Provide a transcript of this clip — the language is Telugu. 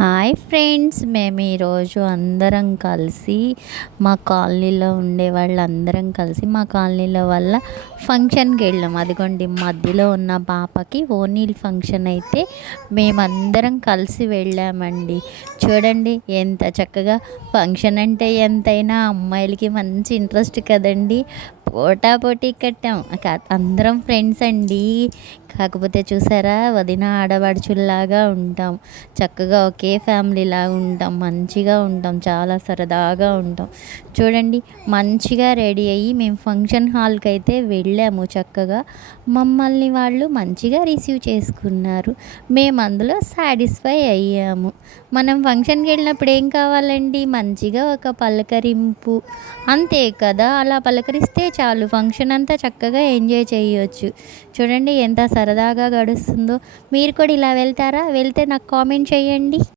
హాయ్ ఫ్రెండ్స్, మేము ఈరోజు అందరం కలిసి మా కాలనీలో ఉండే వాళ్ళందరం కలిసి మా కాలనీలో వల్ల ఫంక్షన్కి వెళ్ళాం. అదిగోండి మధ్యలో ఉన్న పాపకి ఓనీల్ ఫంక్షన్ అయితే మేమందరం కలిసి వెళ్ళామండి. చూడండి ఎంత చక్కగా ఫంక్షన్ అంటే ఎంతైనా అమ్మాయిలకి మంచి ఇంట్రెస్ట్ కదండి. పోటాపోటీ కట్టాం. అందరం ఫ్రెండ్స్ అండి. కాకపోతే చూసారా, వదిన ఆడపడుచుల్లాగా ఉంటాం. చక్కగా ఒకే ఫ్యామిలీలాగా ఉంటాం. మంచిగా ఉంటాం. చాలా సరదాగా ఉంటాం. చూడండి మంచిగా రెడీ అయ్యి మేము ఫంక్షన్ హాల్కి అయితే వెళ్ళాము. చక్కగా మమ్మల్ని వాళ్ళు మంచిగా రిసీవ్ చేసుకున్నారు. మేము అందులో సాటిస్ఫై అయ్యాము. మనం ఫంక్షన్కి వెళ్ళినప్పుడు ఏం కావాలండి, మంచిగా ఒక పలకరింపు, అంతే కదా. అలా పలకరిస్తే చాలు, ఫంక్షన్ అంతా చక్కగా ఎంజాయ్ చేయొచ్చు. చూడండి ఎంత సరదాగా గడుస్తుందో. మీరు కూడా ఇలా వెళ్తారా? వెళ్తే నాకు కామెంట్ చేయండి.